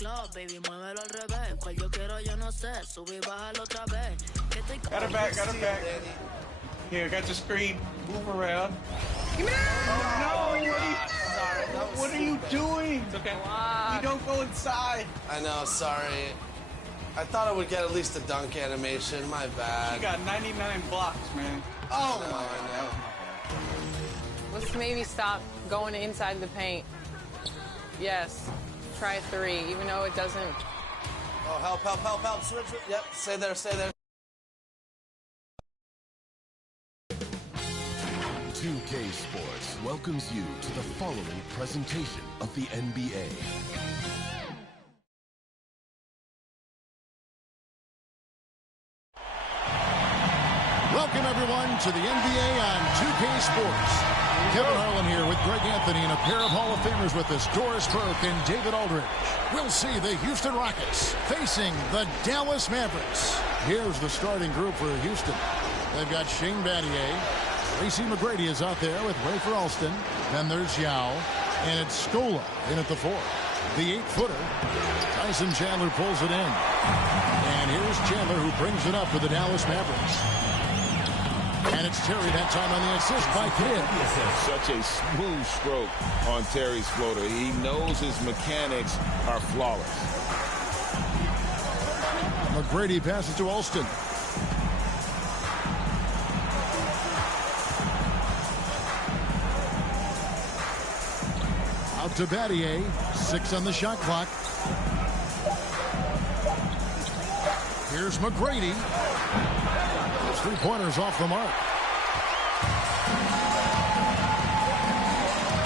Got her back, got her back. Here, got your screen. Move around. No! What are you doing? It's okay. We don't go inside. I know, sorry. I thought I would get at least a dunk animation. My bad. You got 99 blocks, man. Oh, my God. Let's maybe stop going inside the paint. Yes. Try a three, even though it doesn't. Oh, help, help, help, help. Switch. Yep, stay there, stay there. 2K Sports welcomes you to the following presentation of the NBA. Welcome, everyone, to the NBA on 2K Sports. Kevin Harlan here with Greg Anthony and a pair of Hall of Famers with us, Doris Burke and David Aldridge. We'll see the Houston Rockets facing the Dallas Mavericks. Here's the starting group for Houston. They've got Shane Battier. Tracy McGrady is out there with Rafer Alston. Then there's Yao. And it's Scola in at the 4. The 8-footer. Tyson Chandler pulls it in. And here's Chandler who brings it up for the Dallas Mavericks. And it's Terry that time on the assist by Kidd. Such a smooth stroke on Terry's floater. He knows his mechanics are flawless. McGrady passes to Alston. Out to Battier. 6 on the shot clock. Here's McGrady. Those 3-pointers off the mark.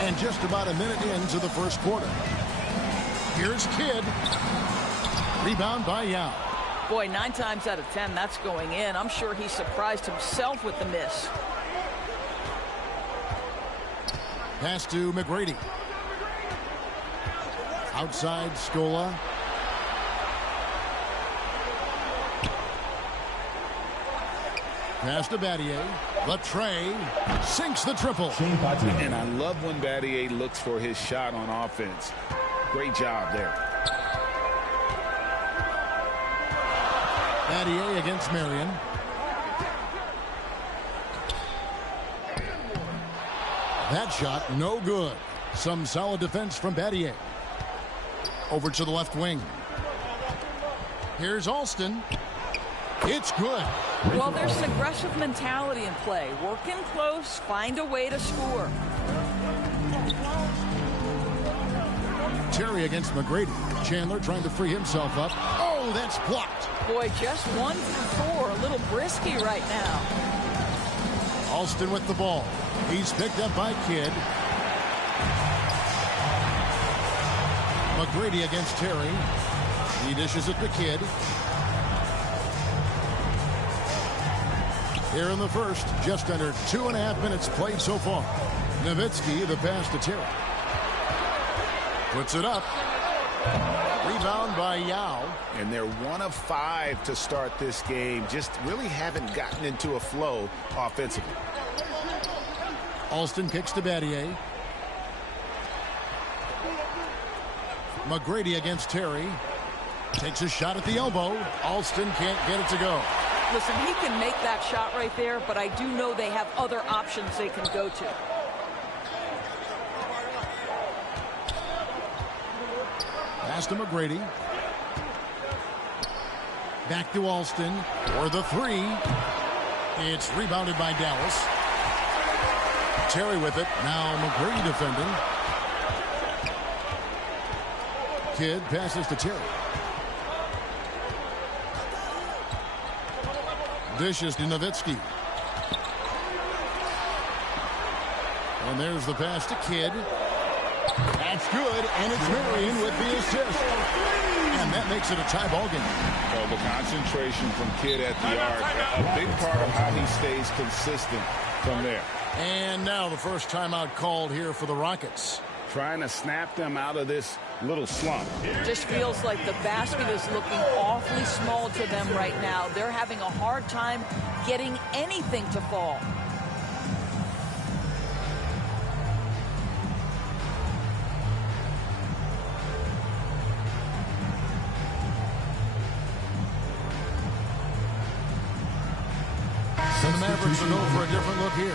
And just about a minute into the first quarter. Here's Kidd. Rebound by Yao. Boy, 9 times out of 10, that's going in. I'm sure he surprised himself with the miss. Pass to McGrady. Outside, Scola. Pass to Battier. The tray. Sinks the triple. And I love when Battier looks for his shot on offense. Great job there. Battier against Marion. That shot, no good. Some solid defense from Battier. Over to the left wing. Here's Alston. It's good. Well, there's an aggressive mentality in play. Work in close, find a way to score. Terry against McGrady. Chandler trying to free himself up. Oh, that's blocked. Boy, just 1 through 4. A little brisky right now. Alston with the ball. He's picked up by Kidd. McGrady against Terry. He dishes it to Kidd. Here in the first, just under 2.5 minutes played so far. Nowitzki, the pass to Terry. Puts it up. Rebound by Yao. And they're 1 of 5 to start this game. Just really haven't gotten into a flow offensively. Alston kicks to Battier. McGrady against Terry. Takes a shot at the elbow. Alston can't get it to go. Listen, he can make that shot right there, but I do know they have other options they can go to. Pass to McGrady. Back to Alston for the 3. It's rebounded by Dallas. Terry with it. Now McGrady defending. Kidd passes to Terry. Dishes to Nowitzki. And there's the pass to Kidd. That's good, and it's Marion with the assist. And that makes it a tie ball game. Well, the concentration from Kidd at the arc, a big part of how he stays consistent from there. And now the first timeout called here for the Rockets. Trying to snap them out of this little slump. Just feels like the basket is looking awfully small to them right now. They're having a hard time getting anything to fall. Mavericks will go for a different look here.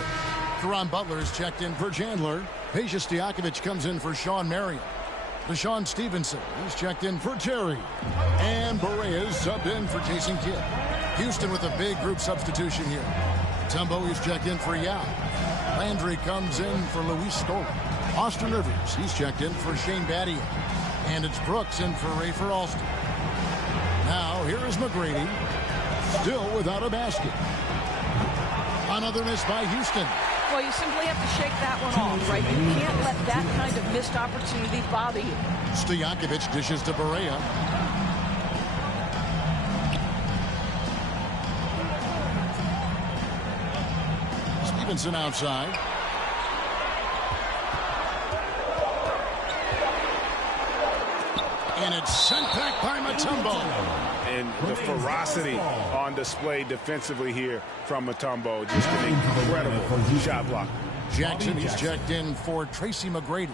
Caron Butler's checked in for Chandler. Peja Stojakovic comes in for Sean Marion. Deshaun Stevenson, he's checked in for Terry. And Berea's subbed in for Jason Kidd. Houston with a big group substitution here. Tumbo, he's checked in for Yao. Landry comes in for Luis Scola. Austin Rivers, he's checked in for Shane Battier. And it's Brooks in for Rafer Alston. Now, here is McGrady, still without a basket. Another miss by Houston. Well, you simply have to shake that one off, right? You can't let that kind of missed opportunity bother you. Stojakovic dishes to Berea. Stevenson outside. And it's sent back by Mutombo. And the ferocity on display defensively here from Mutombo. Just an incredible shot block. Jackson, he's checked in for Tracy McGrady.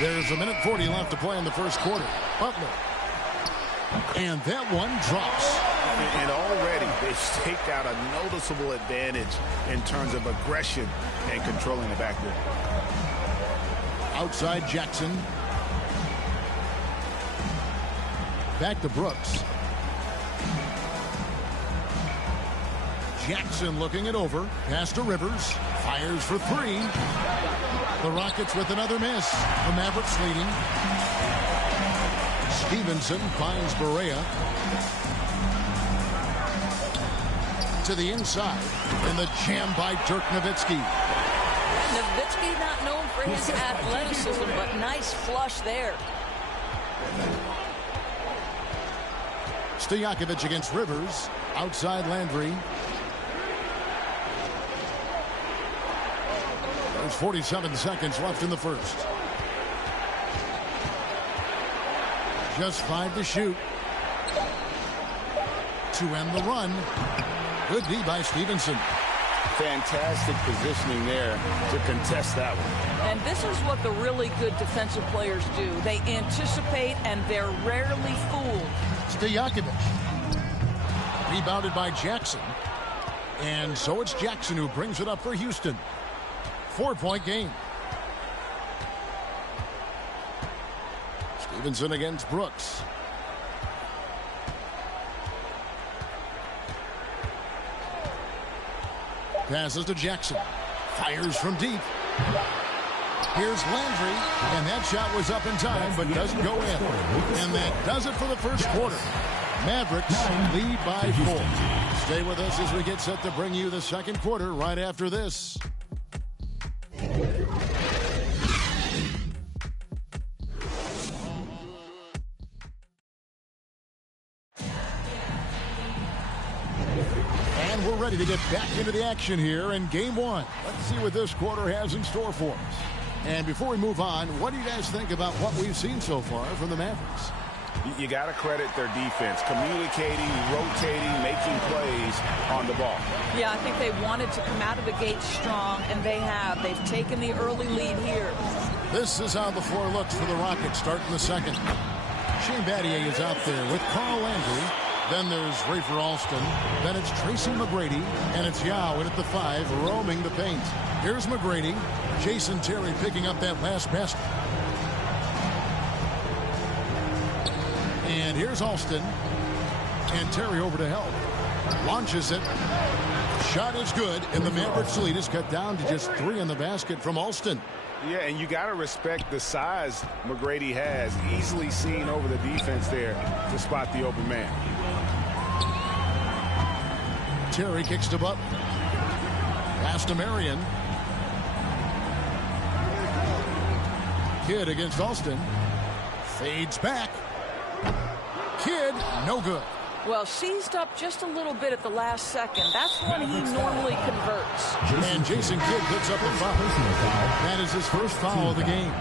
There's 1:40 left to play in the first quarter. Butler. And that one drops. And already they've staked out a noticeable advantage in terms of aggression and controlling the backcourt. Outside Jackson. Back to Brooks. Jackson looking it over. Pass to Rivers. Fires for three. The Rockets with another miss. The Mavericks leading. Stevenson finds Berea. To the inside. And the jam by Dirk Nowitzki. Nowitzki not known for his athleticism, but nice flush there. Stojakovic against Rivers. Outside Landry. There's 47 seconds left in the first. Just 5 to shoot. To end the run. Good D by Stevenson. Fantastic positioning there to contest that one. And this is what the really good defensive players do. They anticipate and they're rarely fooled. Stojakovic. Rebounded by Jackson. And so it's Jackson who brings it up for Houston. 4-point game. Stevenson against Brooks. Passes to Jackson. Fires from deep. Here's Landry. And that shot was up in time, but doesn't go in. And that does it for the first quarter. Mavericks lead by 4. Stay with us as we get set to bring you the second quarter right after this. And we're ready to get back into the action here in game 1. Let's see what this quarter has in store for us. And before we move on, what do you guys think about what we've seen so far from the Mavericks? You got to credit their defense, communicating, rotating, making plays on the ball. Yeah, I think they wanted to come out of the gate strong, and they have. They've taken the early lead here. This is how the floor looks for the Rockets starting the second. Shane Battier is out there with Carl Landry. Then there's Rafer Alston. Then it's Tracy McGrady. And it's Yao in at the 5, roaming the paint. Here's McGrady. Jason Terry picking up that last basket. And here's Alston. And Terry over to help. Launches it. Shot is good. And the Mavericks lead is cut down to just 3 in the basket from Alston. Yeah, and you got to respect the size McGrady has. Easily seen over the defense there to spot the open man. Terry kicks to Butler. Pass to Marion. Kidd against Alston. Fades back. Kidd, no good. Well, seized up just a little bit at the last second. That's when he normally converts. And Jason Kidd picks up the foul. That is his first foul of the game.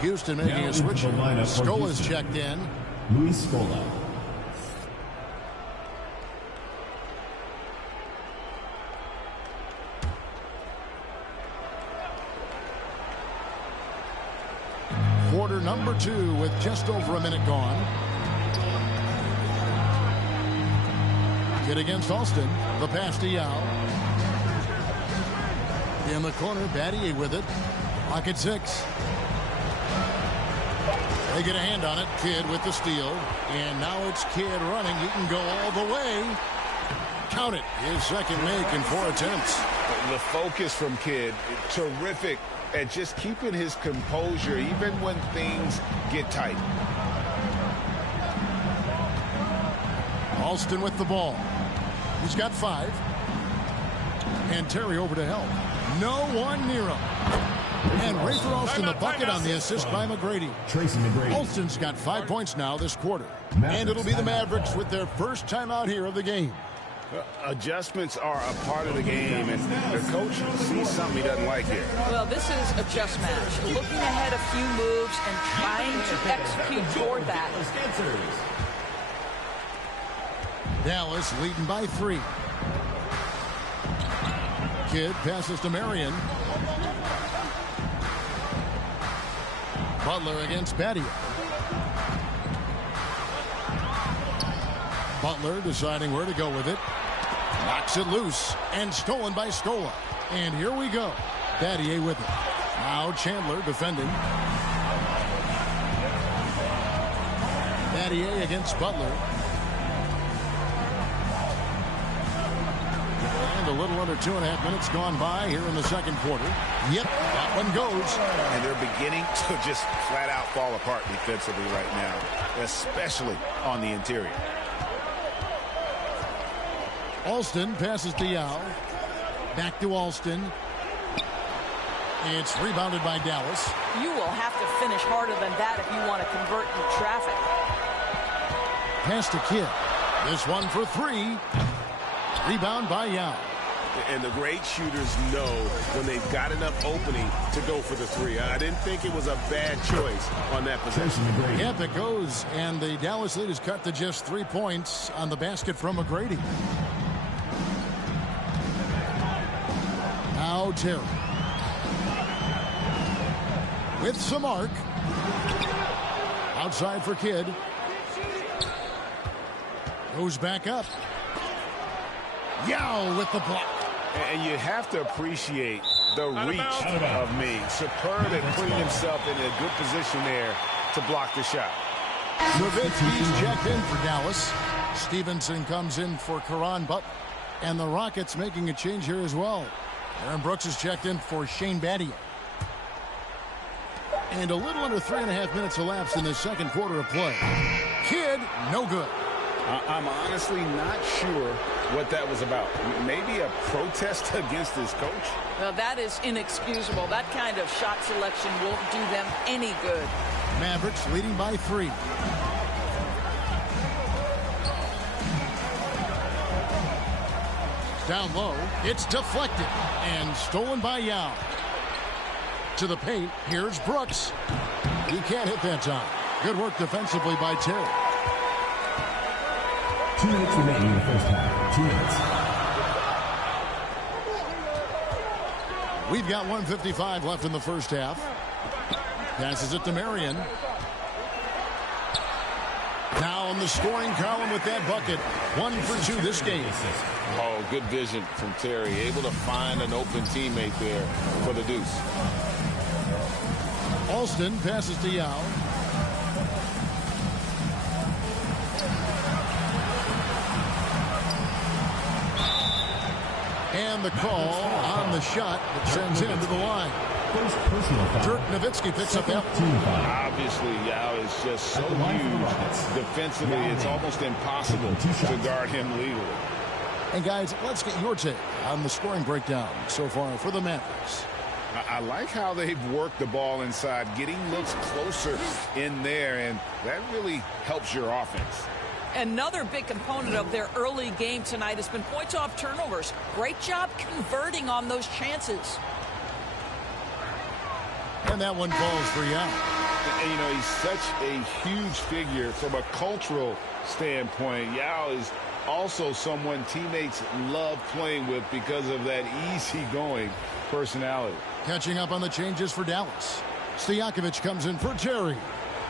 Houston making a switch. Scola's checked in. Luis Scola. quarter number 2 with just over a minute gone. Kid against Alston. The pass to Yao. In the corner, Battier with it. Lock at 6. They get a hand on it. Kidd with the steal. And now it's Kidd running. He can go all the way. Count it. His second make in 4 attempts. The focus from Kidd, terrific at just keeping his composure even when things get tight. Alston with the ball. He's got 5. And Terry over to help. No one near him. And Rafer Alston the bucket on the assist by McGrady. Alston's got 5 points now this quarter. And it'll be the Mavericks with their first timeout here of the game. Adjustments are a part of the game, and the coach sees something he doesn't like here. Well, this is a chess match. Looking ahead a few moves and trying to execute toward that. Dallas leading by 3. Kidd passes to Marion. Butler against Battier. Butler deciding where to go with it. Knocks it loose and stolen by Stola. And here we go. Battier with it. Now Chandler defending. Battier against Butler. And a little under 2.5 minutes gone by here in the second quarter. Yep, that one goes. And they're beginning to just flat out fall apart defensively right now, especially on the interior. Alston passes to Yao. Back to Alston. It's rebounded by Dallas. You will have to finish harder than that if you want to convert in traffic. Pass to Kidd. This one for 3. Rebound by Yao. And the great shooters know when they've got enough opening to go for the 3. I didn't think it was a bad choice on that possession. Yep, it goes. And the Dallas lead is cut to just 3 points on the basket from McGrady. Now Terry. With some arc. Outside for Kidd. Goes back up. Yao with the block. And you have to appreciate the reach of me. Superb at putting himself in a good position there to block the shot. Nowitzki's checked in for Dallas. Stevenson comes in for Caron Butler. And the Rockets making a change here as well. Aaron Brooks is checked in for Shane Battier. And a little under 3.5 minutes elapsed in the second quarter of play. Kidd, no good. I'm honestly not sure what that was about. Maybe a protest against his coach? Now, that is inexcusable. That kind of shot selection won't do them any good. Mavericks leading by 3. Down low. It's deflected and stolen by Yao. To the paint. Here's Brooks. He can't hit that time. Good work defensively by Terry. 2 minutes remaining in the first half. 2 minutes. We've got 1:55 left in the first half. Passes it to Marion. Now on the scoring column with that bucket. 1 for 2 this game. Oh, good vision from Terry. Able to find an open teammate there for the deuce. Alston passes to Yao. And the call on the shot that sends him to the line. Dirk Nowitzki picks up that. Obviously, Yao is just so huge defensively, it's almost impossible to guard him legally. And guys, let's get your take on the scoring breakdown so far for the Mavericks. I like how they've worked the ball inside, getting looks closer in there, and that really helps your offense. Another big component of their early game tonight has been points off turnovers. Great job converting on those chances. And that one falls for Yao. And, you know, he's such a huge figure from a cultural standpoint. Yao is also someone teammates love playing with because of that easygoing personality. Catching up on the changes for Dallas. Stojakovic comes in for Jerry.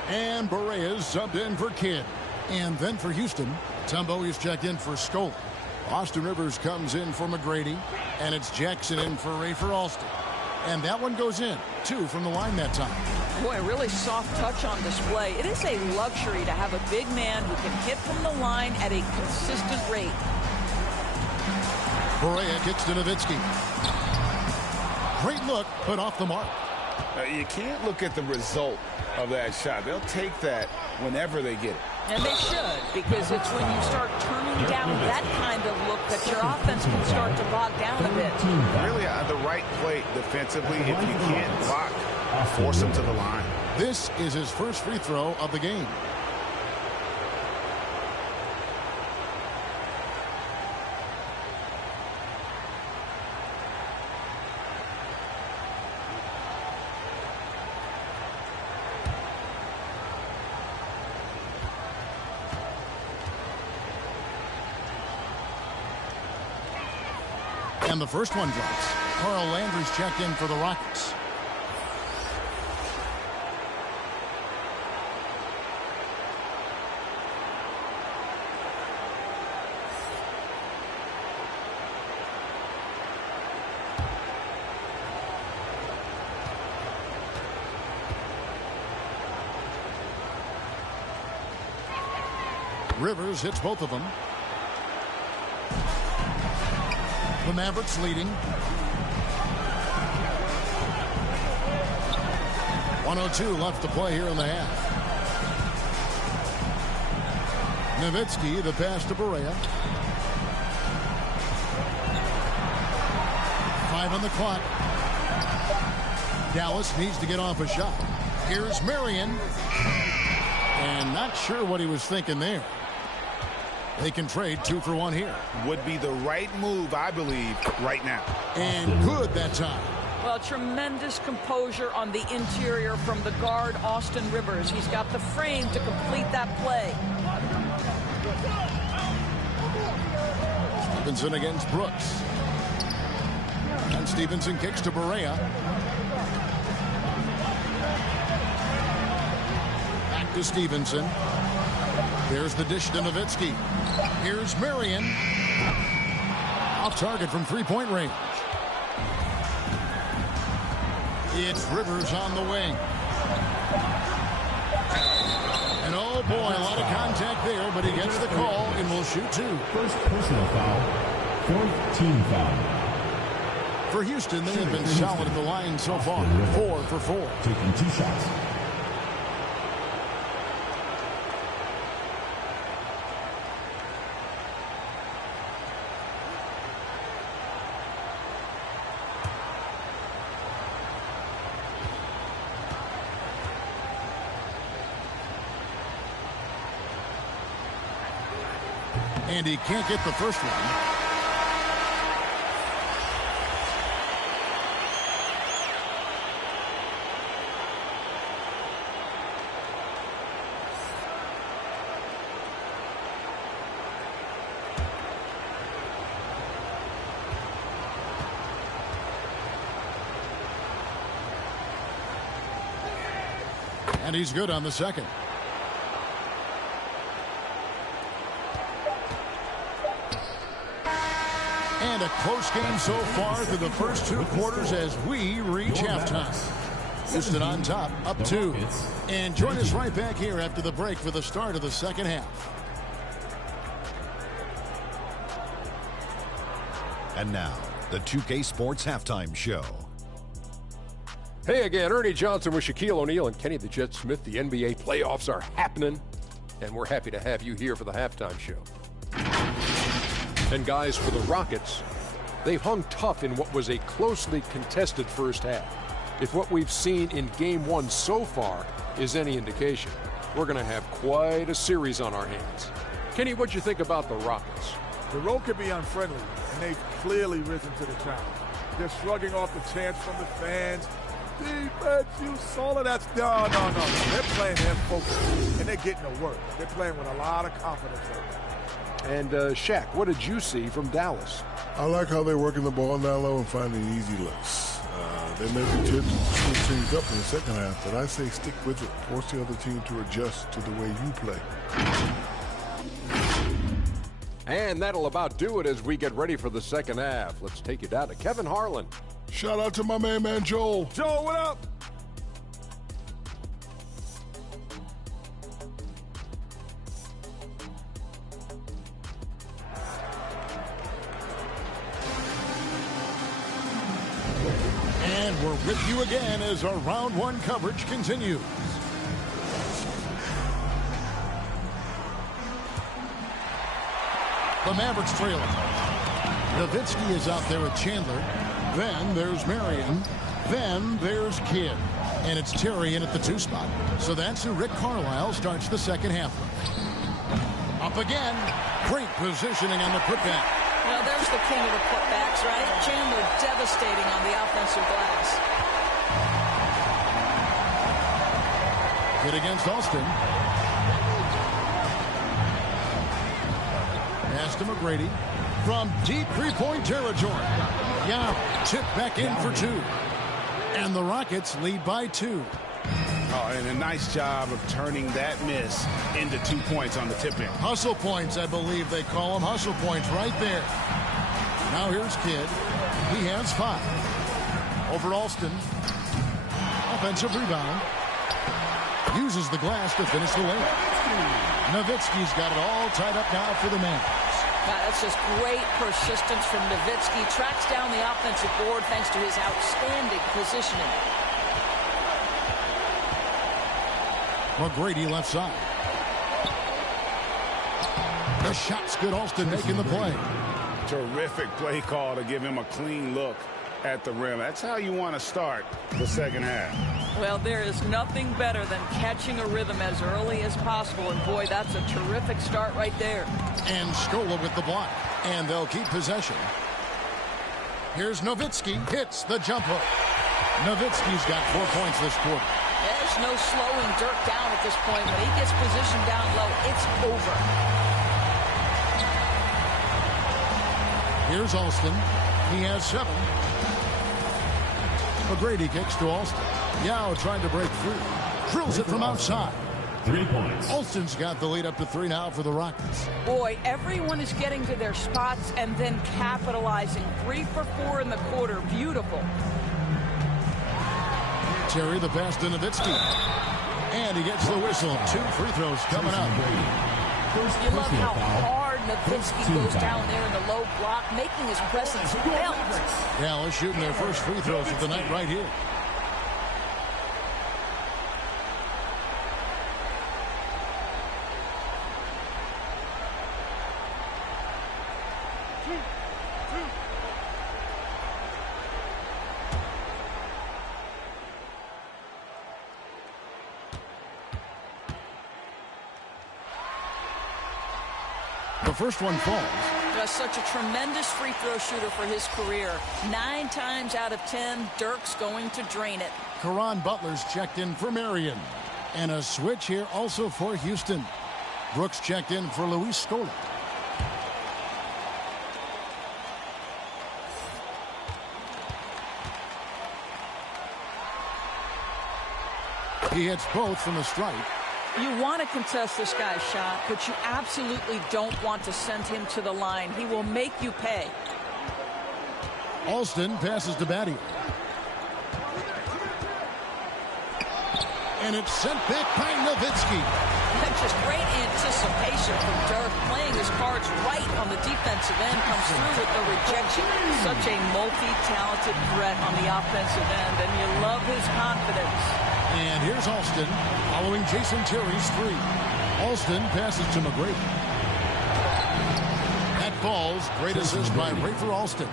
And Berea's subbed in for Kidd. And then for Houston, Tumbo is checked in for Scola. Austin Rivers comes in for McGrady. And it's Jackson in for Alston. And that one goes in. 2 from the line that time. Boy, really soft touch on display. It is a luxury to have a big man who can hit from the line at a consistent rate. Berea kicks to Nowitzki. Great look, but off the mark. You can't look at the result of that shot. They'll take that whenever they get it. And they should, because it's when you start turning down that kind of look that your offense can start to bog down a bit. Really, the right play defensively. If you can't block, force them to the line. This is his first free throw of the game. And the first one drops. Carl Landry's checked in for the Rockets. Rivers hits both of them. The Mavericks leading. 1:02 left to play here in the half. Nowitzki, the pass to Berea. 5 on the clock. Dallas needs to get off a shot. Here's Marion. And not sure what he was thinking there. They can trade 2 for 1 here. Would be the right move, I believe, right now. And good that time. Well, tremendous composure on the interior from the guard, Austin Rivers. He's got the frame to complete that play. Stevenson against Brooks. And Stevenson kicks to Berea. Back to Stevenson. There's the dish to Nowitzki. Here's Marion. Off target from 3-point range. It's Rivers on the wing. And oh boy, a lot of contact there, but he gets the call and will shoot 2. First personal foul. 4th team foul. For Houston, they have been solid at the line so far. 4 for 4. Taking 2 shots. And he can't get the first one. And he's good on the second. And a close game so far through the first 2 quarters as we reach halftime. Houston on top, up 2. And join us right back here after the break for the start of the second half. And now, the 2K Sports Halftime Show. Hey again, Ernie Johnson with Shaquille O'Neal and Kenny the Jet Smith. The NBA playoffs are happening, and we're happy to have you here for the halftime show. And guys, for the Rockets, they've hung tough in what was a closely contested first half. If what we've seen in Game 1 so far is any indication, we're going to have quite a series on our hands. Kenny, what'd you think about the Rockets? The road can be unfriendly, and they've clearly risen to the challenge. They're shrugging off the chants from the fans. Defense, you saw it. That's no. They're playing their focus, and they're getting to work. They're playing with a lot of confidence right now. And Shaq, what did you see from Dallas? I like how they're working the ball down low and finding easy looks. They may be switch things up in the second half, but I say stick with it. Force the other team to adjust to the way you play. And that'll about do it as we get ready for the second half. Let's take you down to Kevin Harlan. Shout out to my man Joel. Joel, what up? And we're with you again as our round one coverage continues. The Mavericks trailing. Nowitzki is out there with Chandler. Then there's Marion. Then there's Kidd. And it's Terry in at the 2 spot. So that's who Rick Carlisle starts the second half with. Up again. Great positioning on the putback. Well, there's the king of the putbacks, right? Chandler devastating on the offensive glass. Kidd against Alston. Pass to McGrady. From deep three-point territory. Yeah, tip back in for 2. And the Rockets lead by 2. Oh, and a nice job of turning that miss into 2 points on the tip-in. Hustle points, I believe they call them. Hustle points right there. Now here's Kidd. He has 5. Over Alston. Offensive rebound. Uses the glass to finish the layup. Nowitzki's got it all tied up now for the Mavs. God, that's just great persistence from Nowitzki. Tracks down the offensive board thanks to his outstanding positioning. McGrady left side. The shot's good. Alston making the play. Terrific play call to give him a clean look at the rim. That's how you want to start the second half. Well, there is nothing better than catching a rhythm as early as possible. And, boy, that's a terrific start right there. And Scola with the block. And they'll keep possession. Here's Nowitzki. Hits the jump hook. Nowitzki's got 4 points this quarter. There's no slowing Dirk down at this point. When he gets positioned down low, it's over. Here's Alston. He has 7. McGrady kicks to Alston. Yao trying to break free. Drills it from outside. 3 points. Alston's got the lead up to 3 now for the Rockets. Boy, everyone is getting to their spots and then capitalizing. 3 for 4 in the quarter. Beautiful. Terry the pass to Nowitzki. And he gets the whistle. 2 free throws coming up. You love how hard Nowitzki goes down there in the low block, making his presence felt. Dallas shooting their first free throws of the night right here. The first one falls. Just such a tremendous free throw shooter for his career. 9 times out of 10, Dirk's going to drain it. Caron Butler's checked in for Marion. And a switch here also for Houston. Brooks checked in for Luis Scola. He hits both from the stripe. You want to contest this guy's shot, but you absolutely don't want to send him to the line. He will make you pay. Alston passes to Batty. And it's sent back by Nowitzki. That's just great anticipation from Dirk. Playing his cards right on the defensive end, comes through with the rejection. Such a multi-talented threat on the offensive end, and you love his confidence. And here's Alston following Jason Terry's 3. Alston passes to McGrady. That falls. Great assist by Rafer Alston.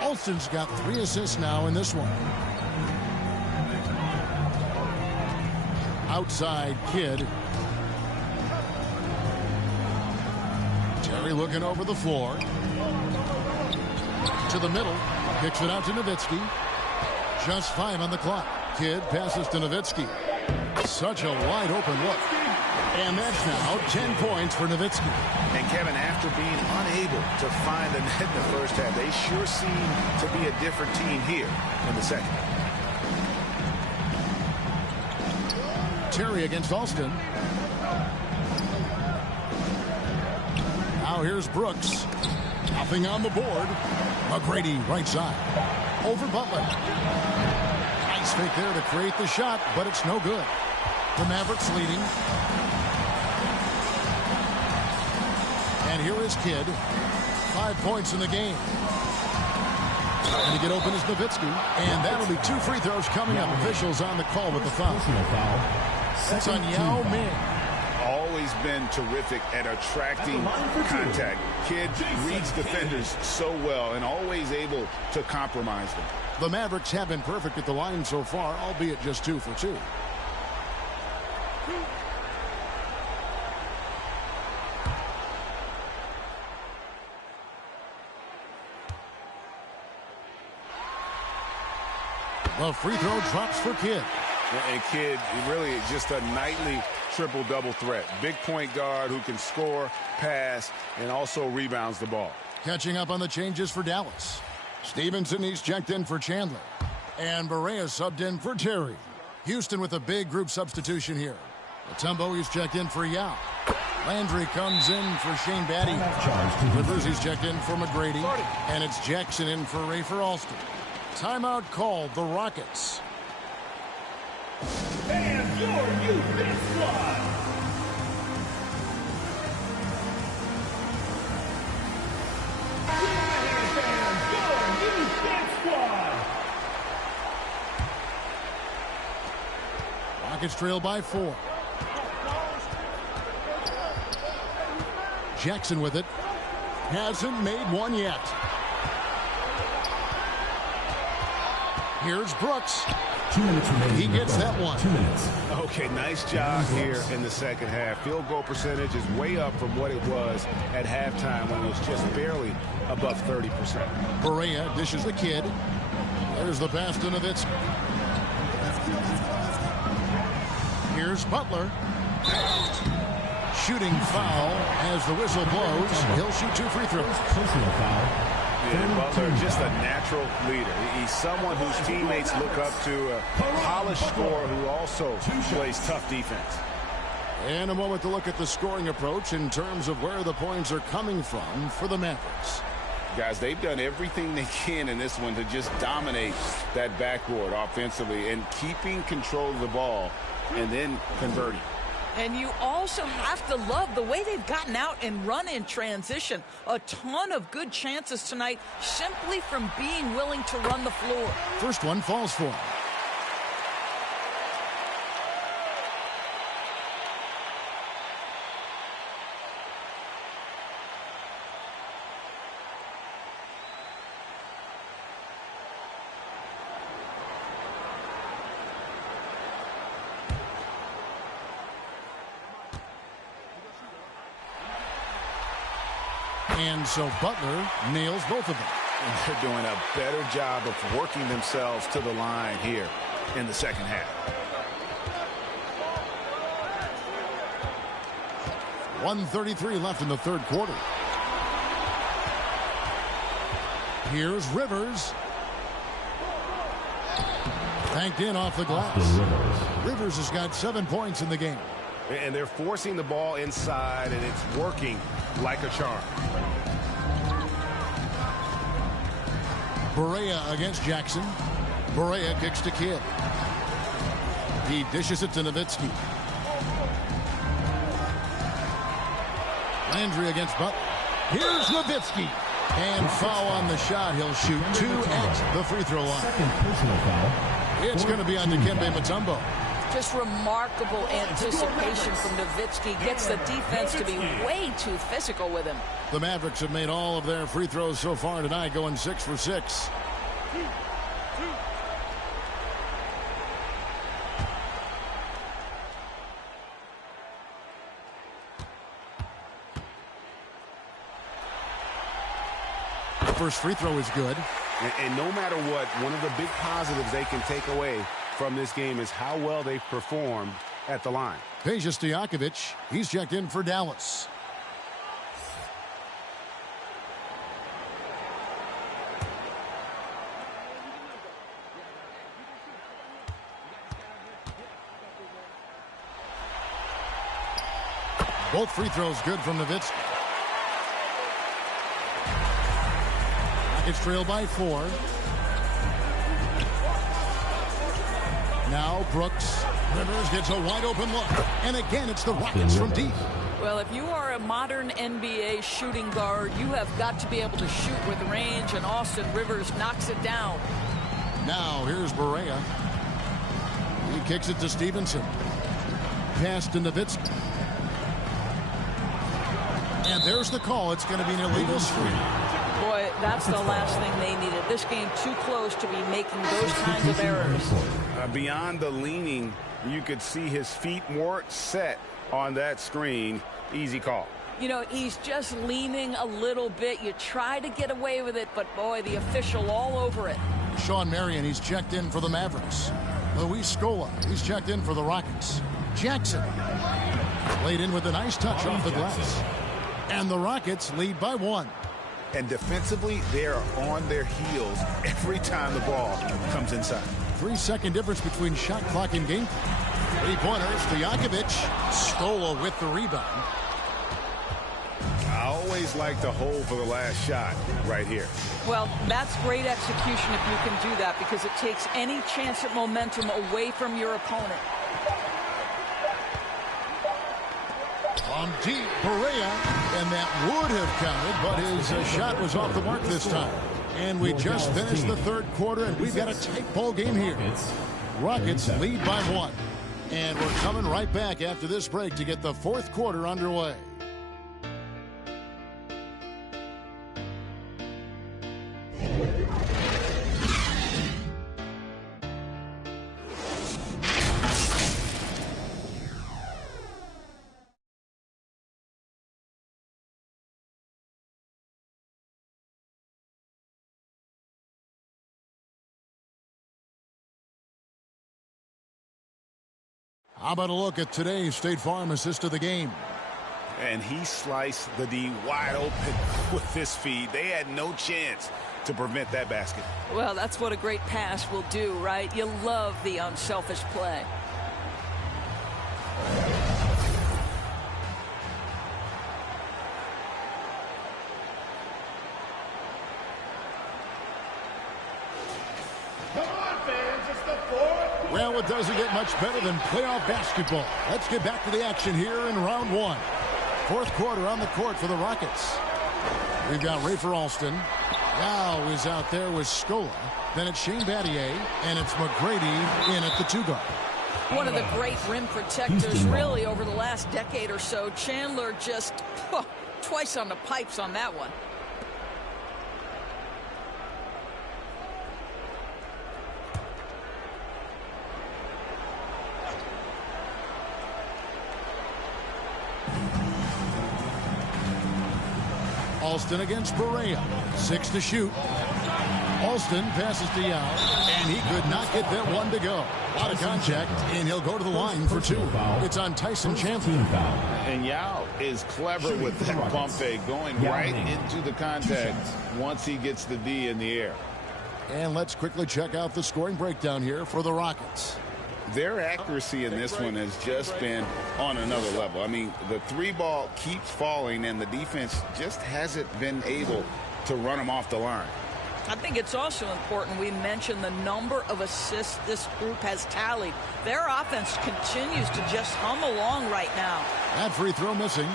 Alston's got 3 assists now in this one. Outside Kidd. Terry looking over the floor. To the middle. Kicks it out to Nowitzki. Just 5 on the clock. Kidd passes to Nowitzki. Such a wide open look. And that's now 10 points for Nowitzki. And Kevin, after being unable to find the net in the first half, they sure seem to be a different team here in the second. Terry against Alston. Now here's Brooks. Nothing on the board. McGrady right side. Over Butler. Nice fake there to create the shot, but it's no good. The Mavericks leading. And here is Kidd. 5 points in the game. And to get open is Nowitzki. And that'll be 2 free throws coming up. Officials on the call with the foul. That's on Yao Ming. Always been terrific at attracting contact. Kidd reads defenders so well and always able to compromise them. The Mavericks have been perfect at the line so far, albeit just 2 for 2. The free throw drops for Kidd. And Kidd, really just a nightly triple-double threat. Big point guard who can score, pass, and also rebounds the ball. Catching up on the changes for Dallas. Stevenson, he's checked in for Chandler. And Barea subbed in for Terry. Houston with a big group substitution here. Mutombo, he's checked in for Yao. Landry comes in for Shane Batty. Rivers, he's checked in for McGrady. And it's Jackson in for Ray for Alston. Timeout called, the Rockets. And your youth squad. Rockets trail by 4. Jackson with it. Hasn't made one yet. Here's Brooks. 2 minutes remaining. He gets that one. 2 minutes. Okay, nice job here in the second half. Field goal percentage is way up from what it was at halftime when it was just barely above 30%. Barea dishes the Kidd. There's the pass to Nowitzki. Here's Butler. Shooting foul as the whistle blows. He'll shoot 2 free throws. Personal foul. Yeah, Butler, just a natural leader. He's someone whose teammates look up to, a polished scorer who also plays tough defense. And a moment to look at the scoring approach in terms of where the points are coming from for the Mavericks. Guys, they've done everything they can in this one to just dominate that backboard offensively and keeping control of the ball and then converting. And you also have to love the way they've gotten out and run in transition. A ton of good chances tonight simply from being willing to run the floor. First one falls for him. And so Butler nails both of them. And they're doing a better job of working themselves to the line here in the second half. .133 left in the third quarter. Here's Rivers. Banked in off the glass. Rivers has got 7 points in the game. And they're forcing the ball inside, and it's working like a charm. Barea against Jackson. Barea kicks to Kidd. He dishes it to Nowitzki. Landry against Butler. Here's Nowitzki. And foul on the shot. He'll shoot 2 at the free throw line. Second personal foul. It's going to be on Dikembe Mutombo. Just remarkable anticipation from Nowitzki. Gets the defense to be way too physical with him. The Mavericks have made all of their free throws so far tonight, going 6 for 6. The first free throw is good. And no matter what, one of the big positives they can take away from this game is how well they've performed at the line. Peja Stojakovic, he's checked in for Dallas. Both free throws good from Nowitzki. Rockets trail by 4. Now Brooks. Rivers gets a wide open look. And again, it's the Rockets from deep. Well, if you are a modern NBA shooting guard, you have got to be able to shoot with range, and Austin Rivers knocks it down. Now here's Barea. He kicks it to Stevenson. Pass to Nowitzki. And there's the call. It's going to be an illegal screen. Boy, that's the last thing they needed. This game too close to be making those kinds of errors. Beyond the leaning, you could see his feet weren't set on that screen. Easy call. You know, he's just leaning a little bit. You try to get away with it, but boy, the official all over it. Sean Marion, he's checked in for the Mavericks. Luis Scola, he's checked in for the Rockets. Jackson laid in with a nice touch off the glass. And the Rockets lead by 1. And defensively, they are on their heels every time the ball comes inside. 3-second difference between shot clock and game clock. 3-pointers, Stojakovic. Scola with the rebound. I always like to hold for the last shot right here. Well, that's great execution if you can do that, because it takes any chance at momentum away from your opponent. On deep, Barea, and that would have counted, but his shot was off the mark this time. And we just finished the third quarter, and we've got a tight ball game here. Rockets lead by 1. And we're coming right back after this break to get the fourth quarter underway. How about a look at today's State Farm assist of the game? And he sliced the D wide open with his feed. They had no chance to prevent that basket. Well, that's what a great pass will do, right? You love the unselfish play. Well, it doesn't get much better than playoff basketball. Let's get back to the action here in round 1. Fourth quarter on the court for the Rockets. We've got Rafer Alston. Now is out there with Scola. Then it's Shane Battier, and it's McGrady in at the 2-guard. One of the great rim protectors really over the last decade or so. Chandler just twice on the pipes on that one. Alston against Barea. 6 to shoot. Alston passes to Yao, and he could not get that one to go. Out of contact, and he'll go to the line for 2. It's on Tyson Chandler. And Yao is clever with that pump fake, going right into the contact once he gets the D in the air. And let's quickly check out the scoring breakdown here for the Rockets. Their accuracy in this one has just been on another level. I mean, the 3-ball keeps falling, and the defense just hasn't been able to run them off the line. I think it's also important we mention the number of assists this group has tallied. Their offense continues to just hum along right now. That free throw missing.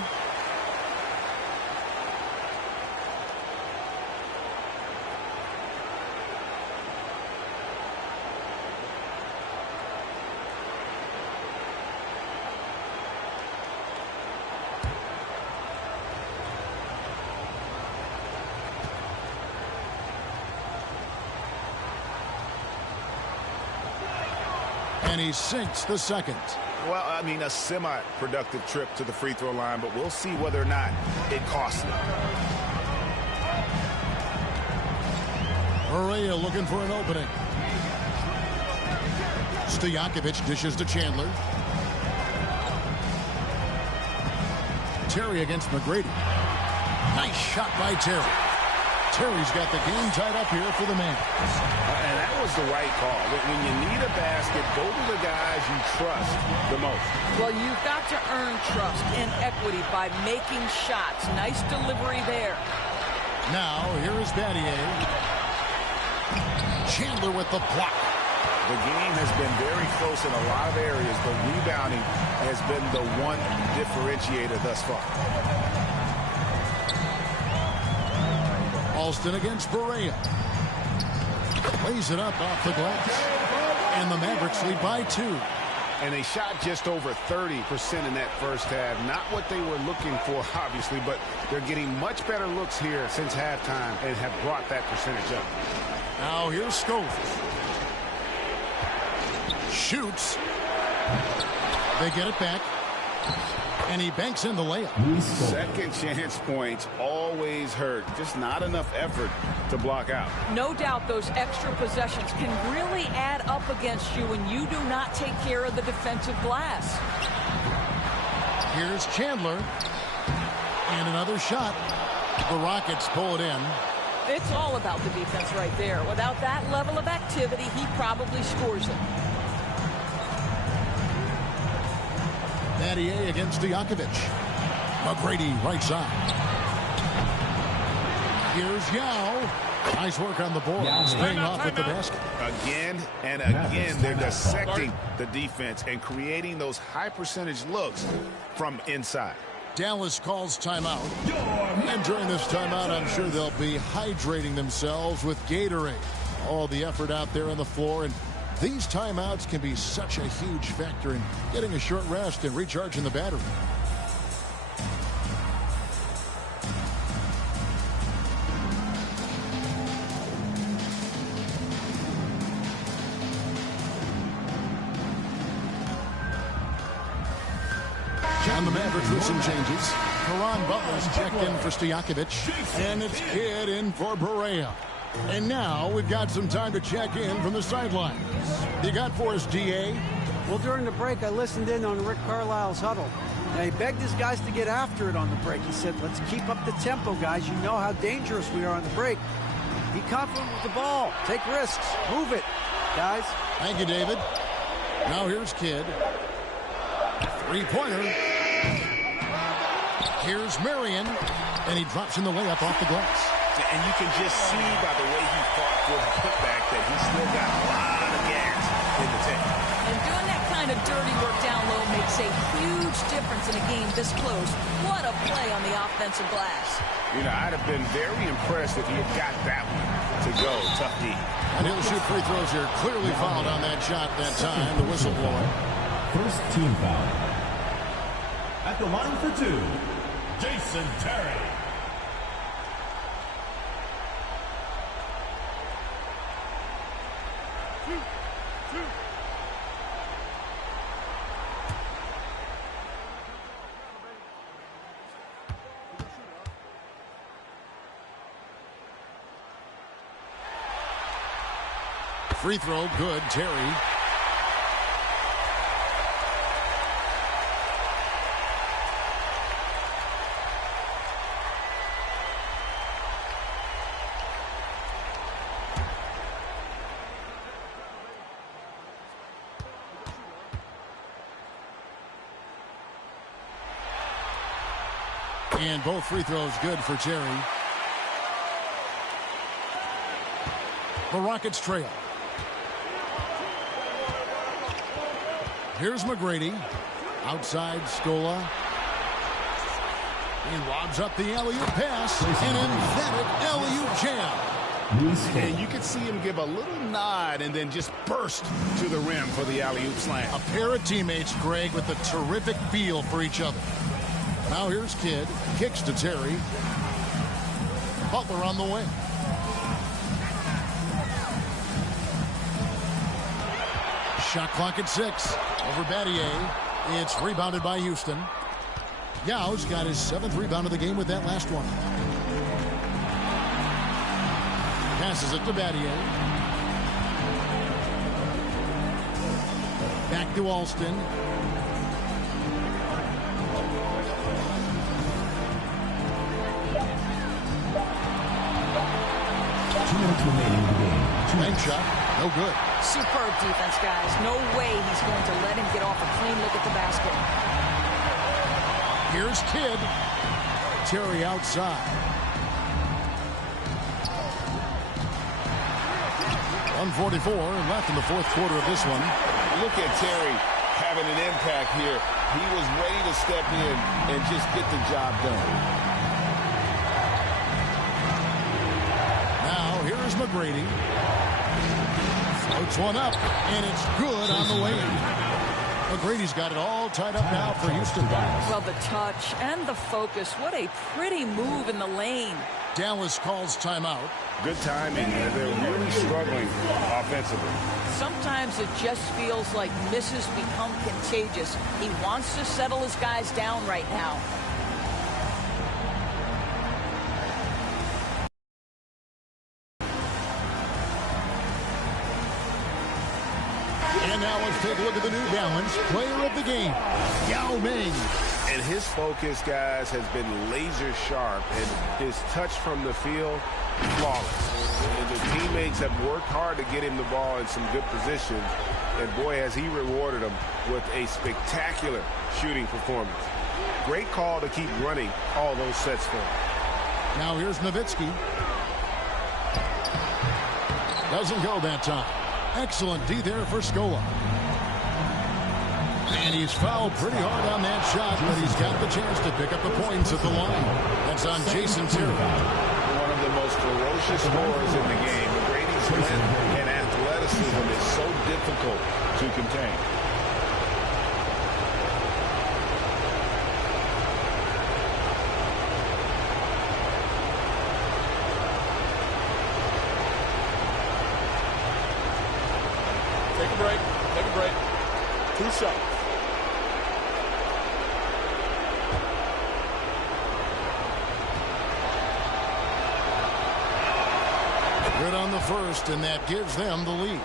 And he sinks the second. Well, I mean, a semi-productive trip to the free throw line, but we'll see whether or not it costs him. Barea looking for an opening. Stojakovic dishes to Chandler. Terry against McGrady. Nice shot by Terry. Terry's got the game tied up here for the Mavs. And that was the right call. When you need a basket, go to the guys you trust the most. Well, you've got to earn trust and equity by making shots. Nice delivery there. Now, here is Battier. Chandler with the block. The game has been very close in a lot of areas, but rebounding has been the one differentiator thus far. Alston against Barea. Plays it up off the glass. And the Mavericks lead by 2. And they shot just over 30% in that first half. Not what they were looking for, obviously, but they're getting much better looks here since halftime and have brought that percentage up. Now here's Scholes. Shoots. They get it back. And he banks in the layup. Second chance points always hurt. Just not enough effort to block out. No doubt those extra possessions can really add up against you when you do not take care of the defensive glass. Here's Chandler. And another shot. The Rockets pull it in. It's all about the defense right there. Without that level of activity, he probably scores it. Battier against Stojakovic. McGrady right side. Here's Yao. Nice work on the board. Staying off with the basket. Again and again, they're dissecting the defense and creating those high percentage looks from inside. Dallas calls timeout. And during this timeout, I'm sure they'll be hydrating themselves with Gatorade. All the effort out there on the floor, and these timeouts can be such a huge factor in getting a short rest and recharging the battery. John the Mavericks with some changes. Karan Butler's checked in for Stojakovic. And it's Kidd in for Barea. And now we've got some time to check in from the sidelines. You got for us, D.A.? Well, during the break, I listened in on Rick Carlisle's huddle. Now, he begged his guys to get after it on the break. He said, let's keep up the tempo, guys. You know how dangerous we are on the break. Be confident with the ball. Take risks. Move it, guys. Thank you, David. Now here's Kidd. Three-pointer. Here's Marion. And he drops in the layup off the glass. And you can just see by the way he fought for the putback that he's still got a lot of gas in the tank. And doing that kind of dirty work down low makes a huge difference in a game this close. What a play on the offensive glass. You know, I'd have been very impressed if he had got that one to go. Tough D. And he'll shoot free throws here. Clearly fouled on that shot that time. The whistle blowing. First team foul. At the line for 2, Jason Terry. Free throw, good, Terry. And both free throws good for Terry. The Rockets trail. Here's McGrady. Outside, Scola. He lobs up the alley-oop pass. An emphatic alley-oop jam. And you can see him give a little nod and then just burst to the rim for the alley-oop slam. A pair of teammates, Greg, with a terrific feel for each other. Now here's Kidd. Kicks to Terry. Butler on the way. Shot clock at 6. Over Battier. It's rebounded by Houston. Yao's got his 7th rebound of the game with that last one. Passes it to Battier. Back to Alston. minutes remaining in the game. Bank shot, no good. Superb defense, guys. No way he's going to let him get off a clean look at the basket. Here's Kidd. Terry outside. 1:44 left in the fourth quarter of this one. Look at Terry having an impact here. He was ready to step in and just get the job done. Now here's McGrady. Floats one up, and it's good on the way in. McGrady's got it all tied up now for Houston. Well, the touch and the focus. What a pretty move in the lane. Dallas calls timeout. Good timing. They're really struggling offensively. Sometimes it just feels like misses become contagious. He wants to settle his guys down right now. And now let's take a look at the New Balance player of the game, Yao Ming. And his focus, guys, has been laser sharp, and his touch from the field, flawless. And the teammates have worked hard to get him the ball in some good positions, and boy, has he rewarded them with a spectacular shooting performance. Great call to keep running all those sets for him. Now here's Nowitzki. Doesn't go that time. Excellent D there for Scola. And he's fouled pretty hard on that shot, but he's got the chance to pick up the points at the line. That's on Jason Terry. One of the most ferocious scorers in the game. McGrady's length and athleticism is so difficult to contain. Take a break. Take a break. 2 shots. Good on the first, and that gives them the lead.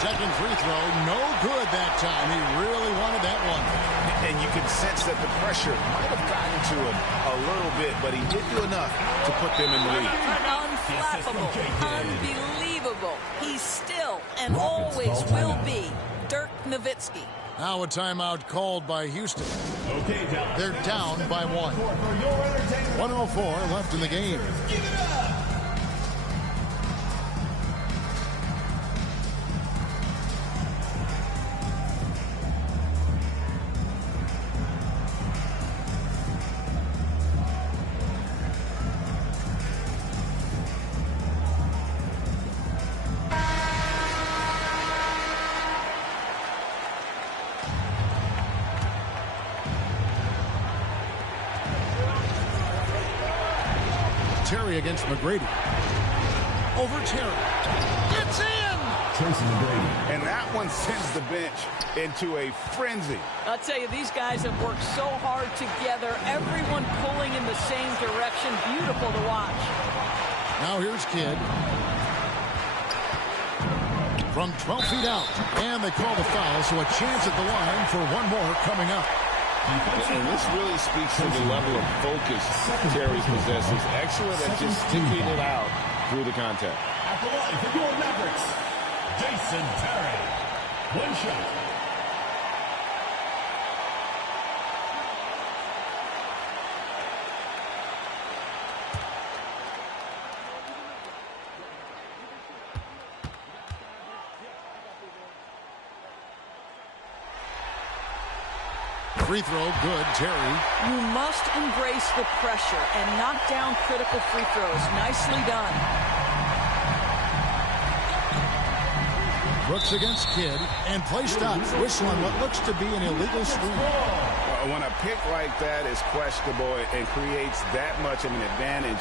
Second free throw, no good that time. He really wanted that one. And you can sense that the pressure might have gotten to him a little bit, but he did do enough to put them in the lead. Unflappable, unbelievable. He's still and always will be Dirk Nowitzki. Now a timeout called by Houston. They're down by 1. 1:04 left in the game. Terry against McGrady. Over Terry. It's in! And that one sends the bench into a frenzy. I'll tell you, these guys have worked so hard together. Everyone pulling in the same direction. Beautiful to watch. Now here's Kidd. From 12 feet out. And they call the foul, so a chance at the line for one more coming up. And this really speaks to the level of focus Terry possesses. Excellent at just sticking it out through the contact. At the line for your Mavericks, Jason Terry. 1 shot. Free throw, good, Terry. You must embrace the pressure and knock down critical free throws. Nicely done. Brooks against Kidd, and play stops. Whistle on what looks to be an illegal swing. when a pick like that is questionable and creates that much of an advantage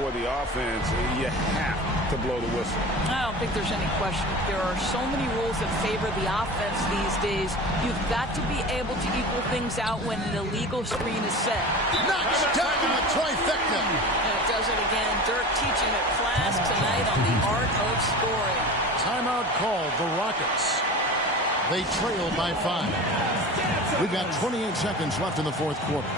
for the offense, you have to blow the whistle. I don't think there's any question. There are so many rules that favor the offense these days. You've got to be able to equal things out when an illegal screen is set. Knocks down the trifecta. And it does it again. Dirk teaching a class tonight on the art of scoring. Timeout called the Rockets. They trail by 5. We've got 28 seconds left in the fourth quarter.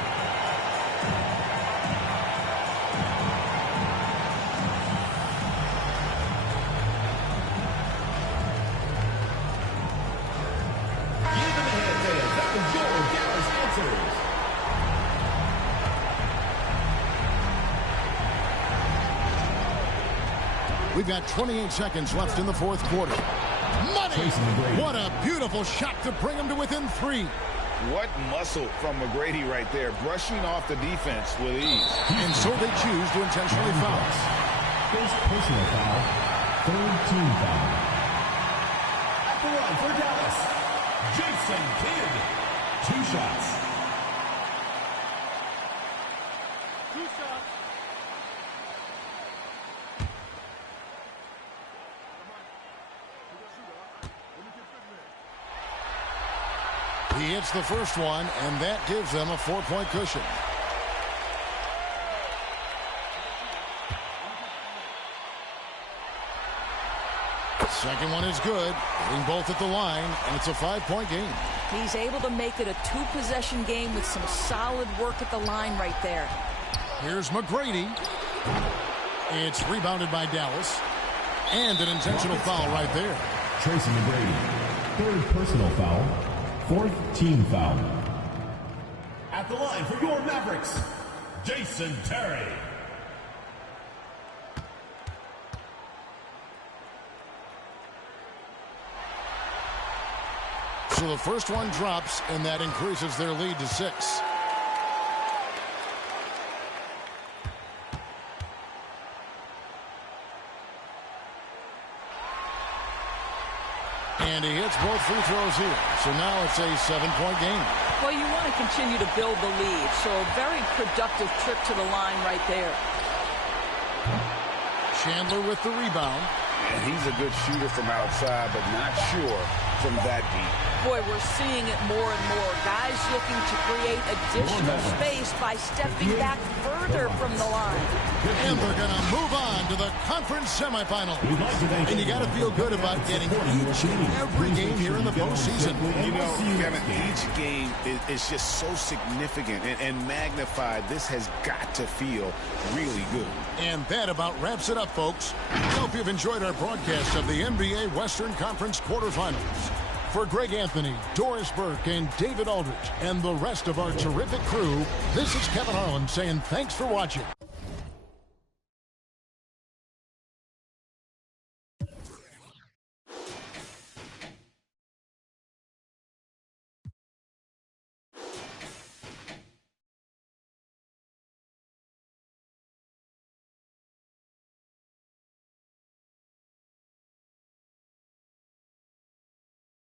We've got 28 seconds left in the fourth quarter. Money! What a beautiful shot to bring him to within 3. What muscle from McGrady right there, brushing off the defense with ease. And so they choose to intentionally foul. First personal foul, third team foul. At the line for Dallas, Jason Kidd. 2 shots. He hits the first one, and that gives them a 4-point cushion. Second one is good, hitting both at the line, and it's a 5-point game. He's able to make it a 2-possession game with some solid work at the line right there. Here's McGrady. It's rebounded by Dallas, and an intentional foul right there. Tracy McGrady, third personal foul. 4th team foul. At the line for your Mavericks, Jason Terry. So the first one drops, and that increases their lead to 6. And he hits both free throws here. So now it's a 7-point game. Well, you want to continue to build the lead. So a very productive trip to the line right there. Chandler with the rebound. And he's a good shooter from outside, but not sure from that deep. Boy, we're seeing it more and more. Guys looking to create additional space by stepping back further from the line. And they're going to move on to the conference semifinals. And you got to feel good about getting each and every game here in the postseason. You know, Kevin, each game is just so significant and magnified. This has got to feel really good. And that about wraps it up, folks. I hope you've enjoyed our broadcast of the NBA Western Conference quarterfinals. For Greg Anthony, Doris Burke, and David Aldridge, and the rest of our terrific crew, this is Kevin Harlan saying thanks for watching.